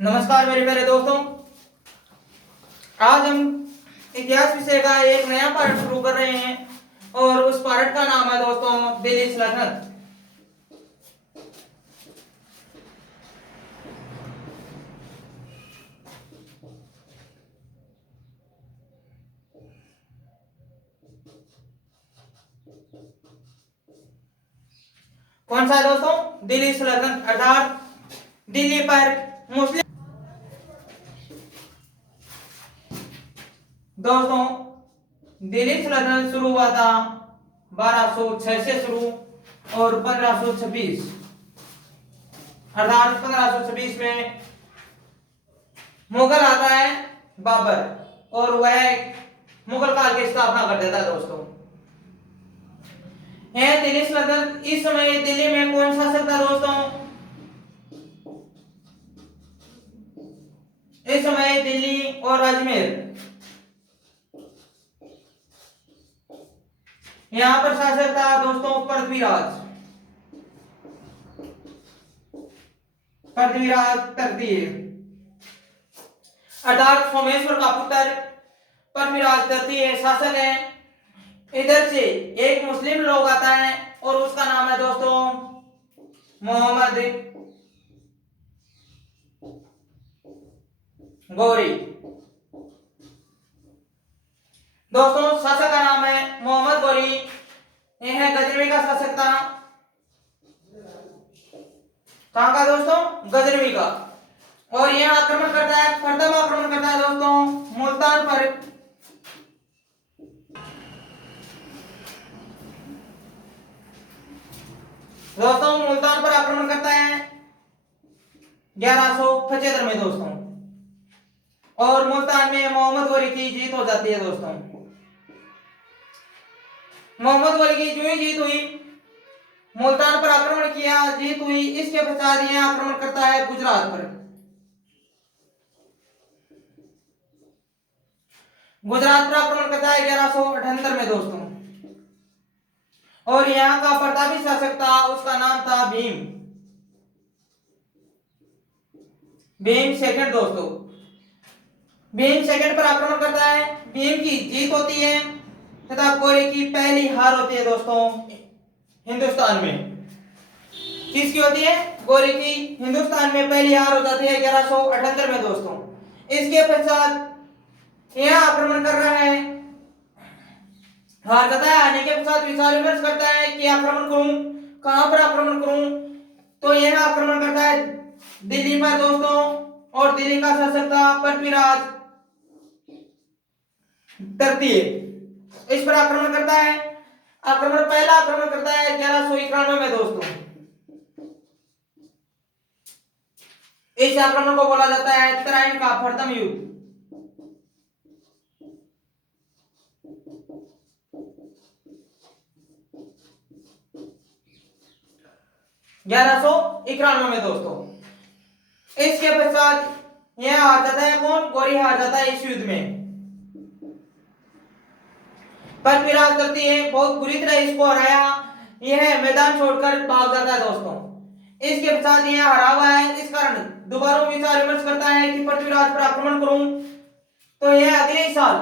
नमस्कार मेरे प्यारे दोस्तों। आज हम इतिहास विषय का एक नया पाठ शुरू कर रहे हैं और उस पाठ का नाम है दोस्तों दिल्ली सल्तनत। कौन सा है दोस्तों? दिल्ली सल्तनत अर्थात दिल्ली पर मुस्लिम। दोस्तों दिल्ली सल्तनत शुरू हुआ था 1206 से शुरू और 1526 अर्थात 1526 में मुगल आता है बाबर और वह मुगल काल की स्थापना कर देता है। दोस्तों है दिल्ली सल्तनत। इस समय दिल्ली में कौन शासक था दोस्तों? इस समय दिल्ली और अजमेर, यहां पर शासक था दोस्तों पृथ्वीराज तृतीय अर्थात सोमेश्वर का पुत्र पृथ्वीराज तृतीय शासक है। इधर से एक मुस्लिम लोग आता है और उसका नाम है दोस्तों मोहम्मद गौरी। दोस्तों शासक का नाम है मोहम्मद गौरी। यह गजनवी का शासक था। कहां का दोस्तों? गजनवी का। और यह आक्रमण करता है, प्रथम आक्रमण करता है दोस्तों मुल्तान पर। दोस्तों मुल्तान पर आक्रमण करता है 1175 में दोस्तों, और मुल्तान में मोहम्मद गौरी की जीत हो जाती है। दोस्तों मोहम्मद गौरी की जो ही जीत हुई, मुल्तान पर आक्रमण किया, जीत हुई। इसके पश्चात यह आक्रमण करता है गुजरात पर। गुजरात पर आक्रमण करता है 1178 में दोस्तों, और यहाँ का प्रतापी शासक था, उसका नाम था भीम सेकंड। दोस्तों भीम सेकंड पर आक्रमण करता है, भीम की जीत होती है तथा गौरी की पहली हार होती है। दोस्तों हिंदुस्तान में किसकी होती है? गौरी की हिंदुस्तान में पहली हार हो जाती है 1178 में दोस्तों। इसके पश्चात यह आक्रमण कर रहा है, हार जाता है। आने के पश्चात विचार विमर्श करता है कि आक्रमण करूं, कहां पर आक्रमण करूं। तो यह आक्रमण करता है दिल्ली पर दोस्तों, और दिल्ली का शासक था पृथ्वीराज तृतीय। इस पर आक्रमण करता है। पहला आक्रमण करता है 1191 में दोस्तों। इस आक्रमण को बोला जाता है तराइन का प्रथम युद्ध। ग्यारह सौ इक्यानवे में दोस्तों। इसके पश्चात यह हार जाता है कौन? गौरी हार जाता है इस युद्ध में। पृथ्वीराज तृतीय बहुत बुरी तरह इसको हराया, यह मैदान छोड़कर भाग जाता है दोस्तों। इसके पश्चात यह हरा हुआ है, इस कारण दोबारा विचार विमर्श करता है कि पृथ्वीराज पर आक्रमण करूं। तो यह अगले साल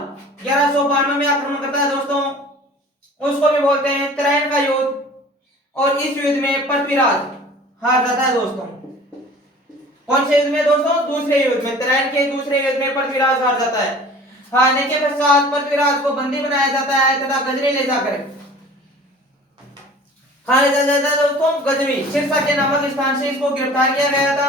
1192 में आक्रमण करता है दोस्तों। उसको भी बोलते हैं तराइन का युद्ध, और इस युद्ध में पृथ्वीराज हार जाता है दोस्तों। कौन से युद्ध में दोस्तों? दूसरे युद्ध में, तराइन के दूसरे युद्ध में पृथ्वीराज हार जाता है। हारने के पश्चात पृथ्वीराज को बंदी बनाया जाता है तथा गजनी ले जाकर खाने चल जाता है दोस्तों। गजनी सिरसा के नामक स्थान से इसको गिरफ्तार किया गया था।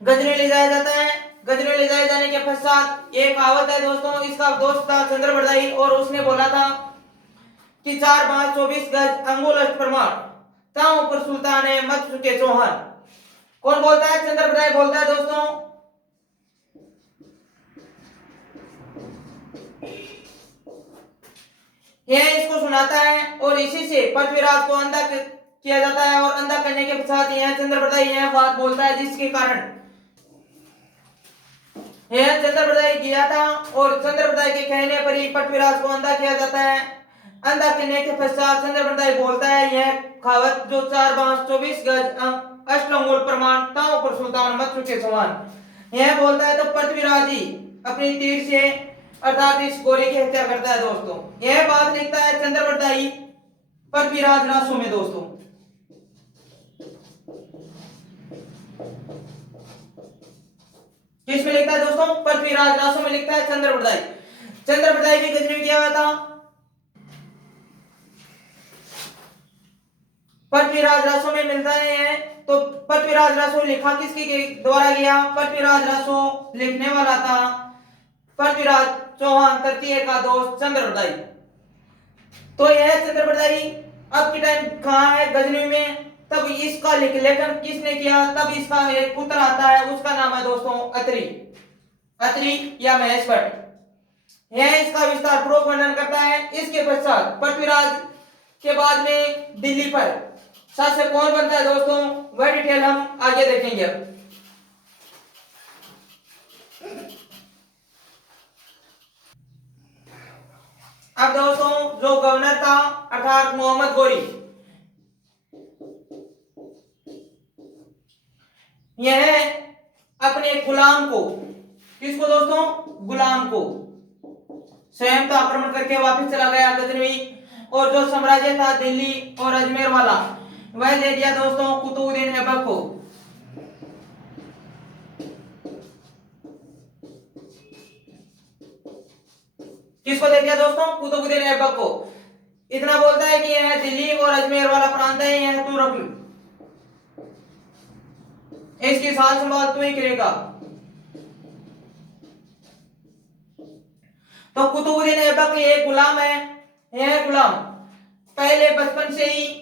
गजनी ले जाया जाता है। गजनी ले जाए जाने के पश्चात एक कहावत है दोस्तों, इसका दोस्त था चंद्रबरदाई, और उसने बोला था कि 4 बार 24 गज अंगुल अष्ट प्रमाण ताऊ पर सुल्तान है मत चुके चौहान। कौन बोलता है? चंद्रबरदाई बोलता है दोस्तों। यह इसको सुनाता है, और इसी से पृथ्वीराज को अंधा किया जाता है, और अंधा करने के पश्चात यह चंद्रबरदाई यह बात बोलता है, जिसके कारण यह चंद्रबरदाई गया था, और चंद्रबरदाई के कहने पर ही पृथ्वीराज को अंधा किया जाता है। अंदर कहने के पश्चात चंद्रप्रदाई बोलता है यह कहावत जो 4 बांस 24 गज अष्टलंगोल प्रमाण ताओ पर सुल्तान मत के समान। यह बोलता है तो पृथ्वीराज जी अपनी तीर से अर्थात इस गोरी की हत्या करता है दोस्तों। यह बात लिखता है चंद्रप्रदाई पृथ्वीराज रासो में दोस्तों। किसमें लिखता है दोस्तों? पृथ्वीराज रासो में लिखता है चंद्रप्रदाई। चंद्रप्रदाई भी गजनी में किया हुआ था। पृथ्वीराज रासो में मिलता है तो पृथ्वीराज रासो लिखा किसके द्वारा गया? पृथ्वीराज रासो लिखने वाला था पृथ्वीराज चौहान तृतीय का दोस्त चंद्रप्रदाई। तो यह चंद्रप्रदाई अब की टाइम कहाँ है? गजनी में। तब इसका लेखन किसने किया? तब इसका एक पुत्र आता है, उसका नाम है दोस्तों अत्रि। अत्रि या महेश भट्ट। यह इसका विस्तार पूर्वक वर्णन करता है। इसके पश्चात पृथ्वीराज के बाद में दिल्ली पर शासक कौन बनता है दोस्तों? वह डिटेल हम आगे देखेंगे। अब दोस्तों जो गवर्नर था अर्थात मोहम्मद गोरी, यह अपने गुलाम को, किसको दोस्तों? गुलाम को स्वयं तो आक्रमण करके वापस चला गया गजनवी, और जो साम्राज्य था दिल्ली और अजमेर वाला वह दे दिया दोस्तों कुतुबुद्दीन ऐबक को। किसको दे दिया दोस्तों? कुतुबुद्दीन ऐबक को। इतना बोलता है कि यह दिल्ली और अजमेर वाला प्रांत है, यह तू रख, इसकी साल संभाल तू ही करेगा। तो कुतुबुद्दीन ऐबक एक गुलाम है। यह गुलाम पहले बचपन से ही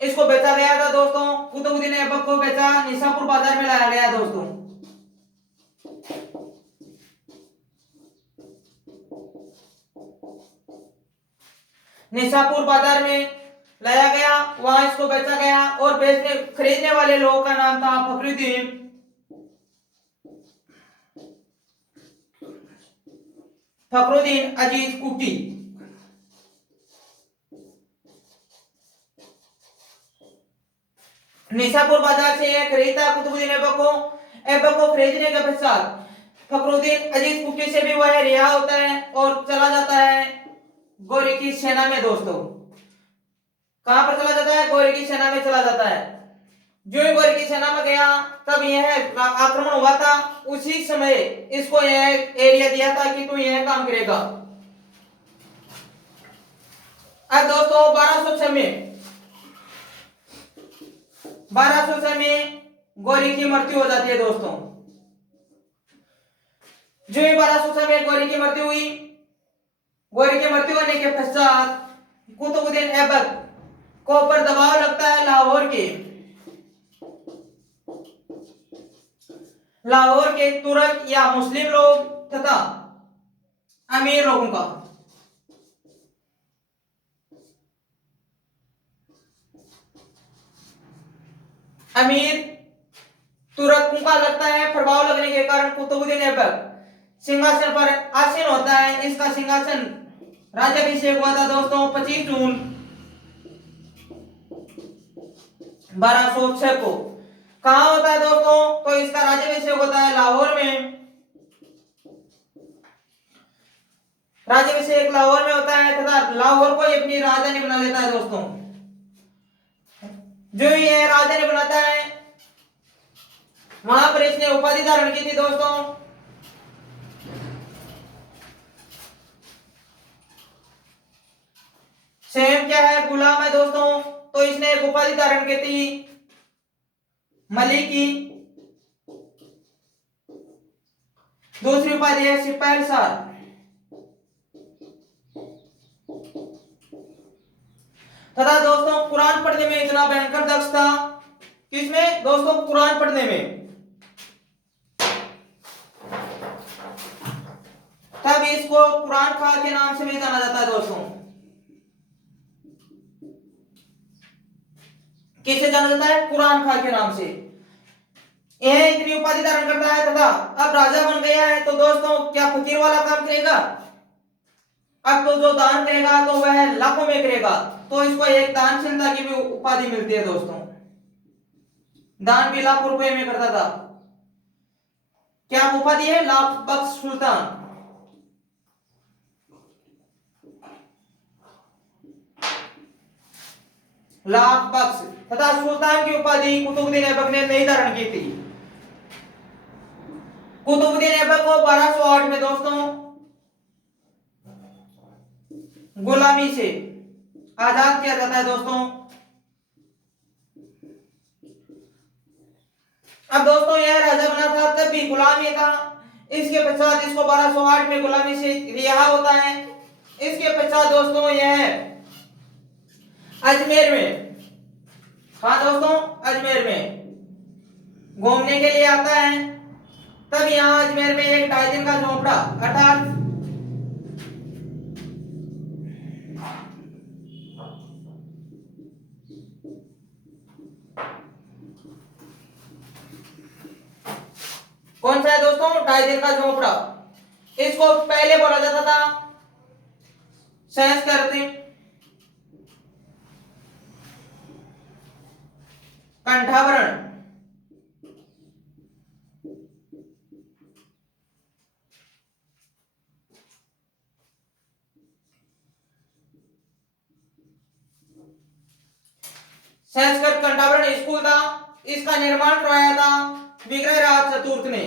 इसको बेचा गया था दोस्तों। कुतुबुद्दीन ऐबक को बेचा निशापुर बाजार में लाया गया दोस्तों। निशापुर बाजार में लाया गया, वहां इसको बेचा गया और बेचने खरीदने वाले लोगों का नाम था फखरुद्दीन अजीज कुटी। निशापुर बाजार से यह खरीदता कुतुबुद्दीन ऐबक को खरीदने के पश्चात फखरुद्दीन अजीज कुटी से भी वह रिहा होता है और चला जाता है गोरी की सेना में दोस्तों। कहां पर चला जाता है? गोरी की सेना में चला जाता है। जो ही गोरी की सेना में गया तब यह आक्रमण हुआ था, उसी समय इसको यह एरिया दिया था कि तू यह काम करेगा। अब दोस्तों 1206 में गोरी की मृत्यु हो जाती है दोस्तों। जो ही 1206 में गोरी की मृत्यु हुई, गोरी की मृत्यु होने के पश्चात कुतुबुद्दीन ऐबक को ऊपर दबाव लगता है लाहौर के तुर्क या मुस्लिम लोग तथा अमीर लोगों का। अमीर तुर्कों का लगता है प्रभाव लगने के कारण कुतुबुद्दीन ऐबक सिंहासन पर आसीन होता है। इसका सिंहासन राज्याभिषेक हुआ था दोस्तों 25 जून 1206 को। कहां होता है दोस्तों? तो इसका राज्याभिषेक होता है लाहौर में। राज्याभिषेक लाहौर में होता है तथा लाहौर को अपनी राजधानी बना लेता है दोस्तों। जो ये राजधानी बनाता है वहां पर इसने उपाधि धारण की थी दोस्तों सेम क्या है? गुलाम है दोस्तों। तो इसने एक उपाधि धारण की थी मलिकी। दूसरी उपाधि है सिपाहीसार। तथा दोस्तों कुरान पढ़ने में इतना भयंकर दक्ष था। किसमें दोस्तों? कुरान पढ़ने में। तब इसको कुरान खा के नाम से भी जाना जाता है दोस्तों। किसे जाना जाता है? कुरान खा के नाम से। यह इतनी उपाधि धारण करता है तथा अब राजा बन गया है तो दोस्तों क्या फकीर वाला काम करेगा? अब तो जो दान करेगा तो वह लाखों में करेगा, तो इसको एक दानशीलता की भी उपाधि मिलती है दोस्तों। दान भी लाखों रुपए में करता था। क्या उपाधि है? लाख बख्श सुल्तान। लाख बख्श तथा सुल्तान की उपाधि कुतुबुद्दीन ऐबक ने नहीं धारण की थी। कुतुबुद्दीन ऐबक को 1208 में दोस्तों गुलामी से आजाद किया जाता है दोस्तों। अब दोस्तों यह राजा बना था तब भी गुलामी था। इसके पश्चात इसको 1208 में गुलामी से रिहा होता है। इसके पश्चात दोस्तों यह अजमेर में, हाँ दोस्तों अजमेर में घूमने के लिए आता है। तब यहाँ अजमेर में एक 2.5 दिन का झोपड़ा अर्थात कौन सा है दोस्तों? 2.5 दिन का झोपड़ा। इसको पहले बोला जाता था संस्कृति कंठावरण। संस्कृत कंठावरण स्कूल था। इसका निर्माण करवाया था विग्रहराज चतुर्थ ने।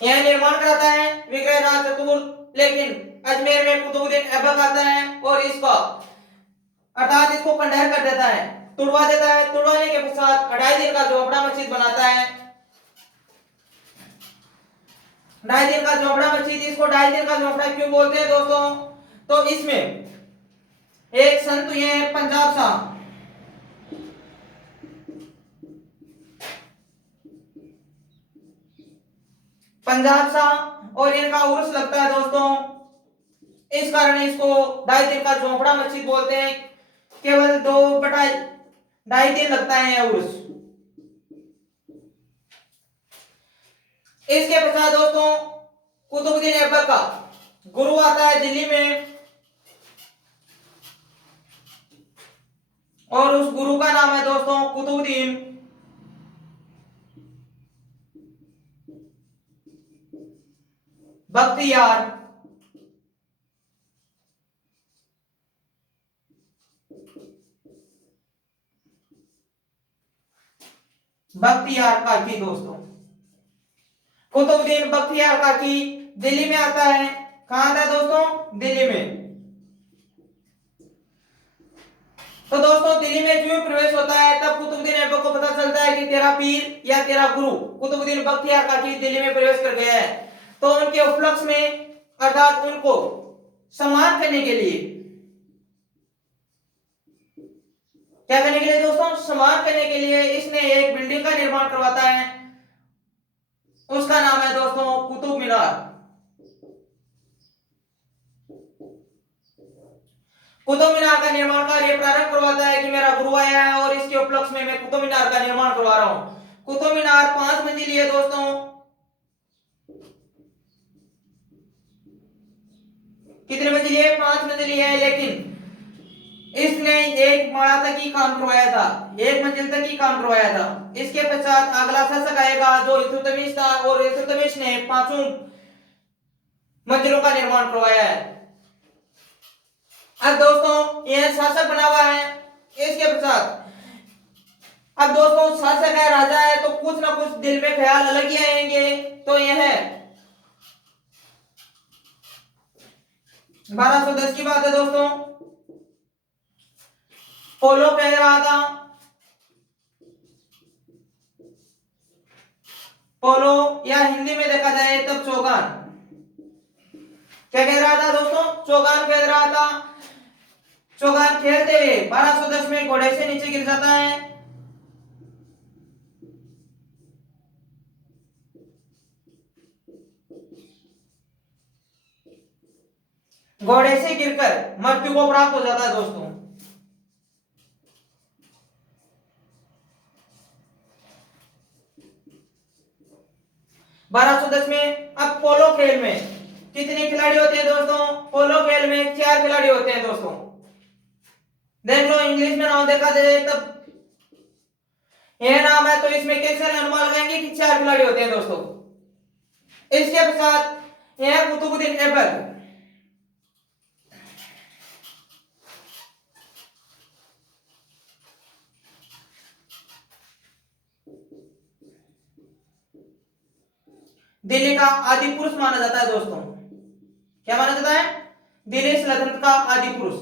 यह निर्माण कराता है विग्रहराज चतुर्थ, लेकिन अजमेर में कुतुबुद्दीन ऐबक आता है और इसका अर्थात इसको खंडहर कर देता है, तुड़वा देता है। तुड़वाने के पश्चात 2.5 दिन का झोपड़ा मस्जिद बनाता है। 2.5 दिन का झोपड़ा मस्जिद, इसको 2.5 दिन का झोपड़ा क्यों बोलते हैं दोस्तों? तो इसमें एक संत हुए हैं पंजाब साहब। पंजाब साहब और इनका उर्स लगता है दोस्तों। इस कारण इसको 2.5 दिन का झोपड़ा मस्जिद बोलते हैं। केवल 2/2.5 दिन लगता है यह उर्स। इसके पश्चात दोस्तों कुतुबुद्दीन ऐबक का गुरु आता है दिल्ली में और उस गुरु का नाम है दोस्तों कुतुबुद्दीन बख्तियार। बख्तियार काकी दोस्तों, कुतुबुद्दीन बख्तियार काकी दिल्ली में आता है। कहां आता है दोस्तों? दिल्ली में। तो दोस्तों दिल्ली में जो प्रवेश होता है तब कुतुबुद्दीन ऐबक को पता चलता है कि तेरा पीर या तेरा गुरु कुतुबुद्दीन बख्तियार काकी दिल्ली में प्रवेश कर गया है। तो उनके उपलक्ष्य में अर्थात उनको सम्मान करने के लिए, क्या करने के लिए दोस्तों? सम्मान करने के लिए इसने एक बिल्डिंग का निर्माण करवाता है। उसका नाम है दोस्तों कुतुब मीनार। कुतुब मीनार का निर्माण कार्य प्रारंभ करवाता है कि मेरा गुरु आया है और इसके उपलक्ष्य में मैं कुतुब मीनार का निर्माण करवा रहा हूं। कुतुब मीनार 5 मंजिली है दोस्तों। कितनी मंजिली है? 5 मंजिली है, लेकिन इसने एक माला तक ही काम करवाया था, 1 मंजिल तक ही काम करवाया था। इसके पश्चात अगला शासक आएगा जो इल्तुतमिश था और इल्तुतमिश ने 5 मंजिलों का निर्माण करवाया है। अब दोस्तों यह शासक बना हुआ है। इसके पश्चात अब दोस्तों शासक है, राजा है, तो कुछ ना कुछ दिल में ख्याल अलग ही आएंगे। तो यह 1210 की बात है दोस्तों। पोलो कह रहा था, पोलो या हिंदी में देखा जाए तब चौगान। क्या कह रहा था दोस्तों? चौगान कह रहा था। चौगान खेलते हुए 1210 में घोड़े से नीचे गिर जाता है। घोड़े से गिरकर मृत्यु को प्राप्त हो जाता है दोस्तों। 1210 में। अब पोलो खेल में कितने खिलाड़ी होते हैं दोस्तों? पोलो खेल में 4 खिलाड़ी होते हैं दोस्तों। देख लो, इंग्लिश में नाम देखा जाए तब यह नाम है, तो इसमें कैसे अनुमान लगाएंगे कि 4 खिलाड़ी होते हैं दोस्तों। इसके पश्चात यह कुतुबुद्दीन ऐबक। दिल्ली का आदि पुरुष माना जाता है दोस्तों। क्या माना जाता है? दिल्ली सल्तनत का आदि पुरुष।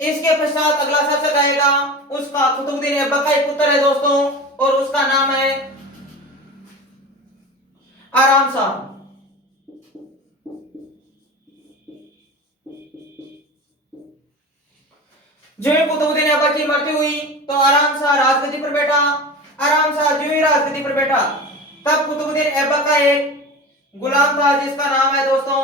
इसके पश्चात अगला शासक आएगा, उसका कुतुबुद्दीन ऐबक का एक पुत्र है दोस्तों, और उसका नाम है आराम शाह। जो ही कुतुबुद्दीन ऐबक की मृत्यु हुई तो आराम शाह राजगद्दी पर बैठा। आराम शाह जो ही राजगद्दी पर बैठा तब कुतुबुद्दीन ऐबक का एक गुलाम था जिसका नाम है दोस्तों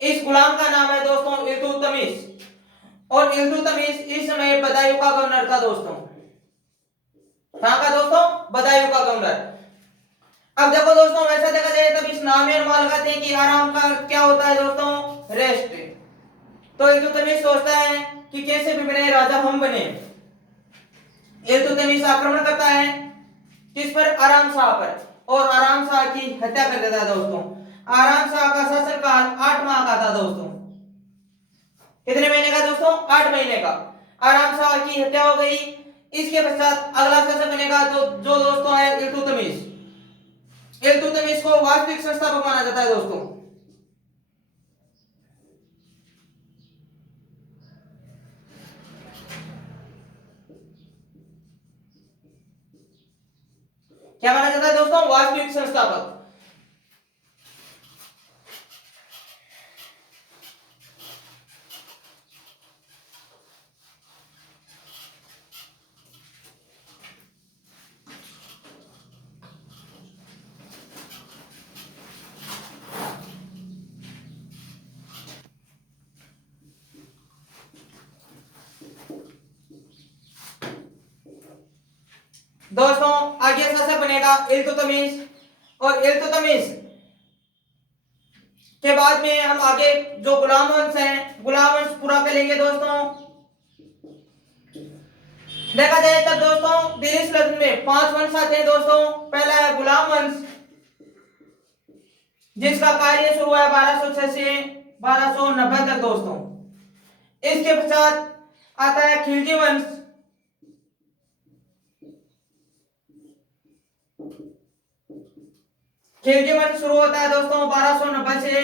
इस गुलाम का नाम है दोस्तों इल्तुतमिश। और इल्तुतमिश इस समय बदायूं का गवर्नर था दोस्तों। कहां का दोस्तों? बदायूं का गवर्नर। अब देखो दोस्तों, वैसा देखा जाए तब इस नाम में अनुमान लगाते हैं कि आराम का क्या होता है दोस्तों? रेस्ट। तो इल्तुतमिश सोचता है कि कैसे भी बने राजा हम बने। इल्तुतमिश आक्रमण करता है किस पर? आराम शाह पर, और आराम शाह की हत्या कर देता है दोस्तों। आराम शाह का शासनकाल 8 माह का था दोस्तों। कितने महीने का दोस्तों? 8 महीने का। आराम शाह की हत्या हो गई। इसके पश्चात अगला शासक बनेगा तो जो दोस्तों है इल्तुतमिश। इल्तुतमिश को वास्तविक संस्थापक माना जाता है दोस्तों। क्या माना जाता है दोस्तों? वास्तविक संस्थापक। दोस्तों आगे शासक बनेगा इल्तुतमिश। और इल्तुतमिश के बाद में हम आगे जो गुलाम वंश है, गुलाम वंश पूरा करेंगे दोस्तों। देखा जाए तब दोस्तों दिल्ली सल्तनत में 5 वंश आते हैं दोस्तों। पहला है गुलाम वंश, जिसका कार्य शुरू है 1206 से 1290 तक दोस्तों। इसके पश्चात आता है खिलजी वंश, खिलजी वंश शुरू होता है दोस्तों 1290 से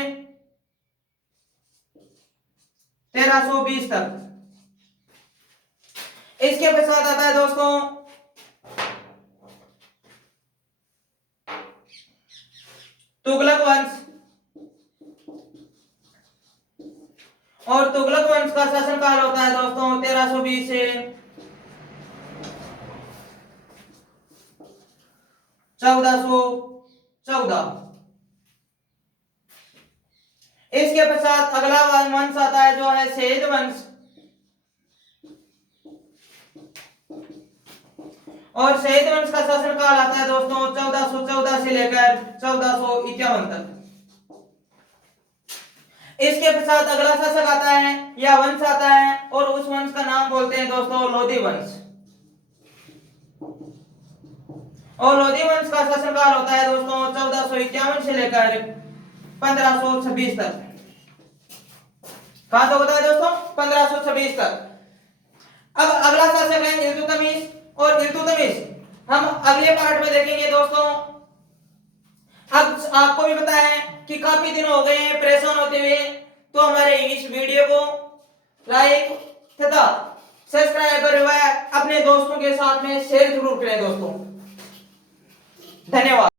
1320 तक। इसके पश्चात आता है दोस्तों तुगलक वंश, और तुगलक वंश का शासनकाल होता है दोस्तों 1320 से 1414। इसके पश्चात अगला वंश आता है जो है सैयद वंश, और सैयद वंश का शासनकाल आता है दोस्तों 1414 से लेकर 1451 तक। इसके पश्चात अगला शासक आता है या वंश आता है, और उस वंश का नाम बोलते हैं दोस्तों लोधी वंश। और लोधी वंश का शासनकाल होता है दोस्तों 1451 से लेकर 1526 तक। कहां तक होता है दोस्तों? 1526 तक। अब अगला शासक है इल्तुतमिश, और इल्तुतमिश हम अगले पार्ट में देखेंगे दोस्तों। अब आपको भी पता है कि काफी दिन हो गए हैं परेशान होते हुए, तो हमारे इस वीडियो को लाइक तथा सब्सक्राइब करें व अपने दोस्तों के साथ में शेयर जरूर करें दोस्तों। धन्यवाद।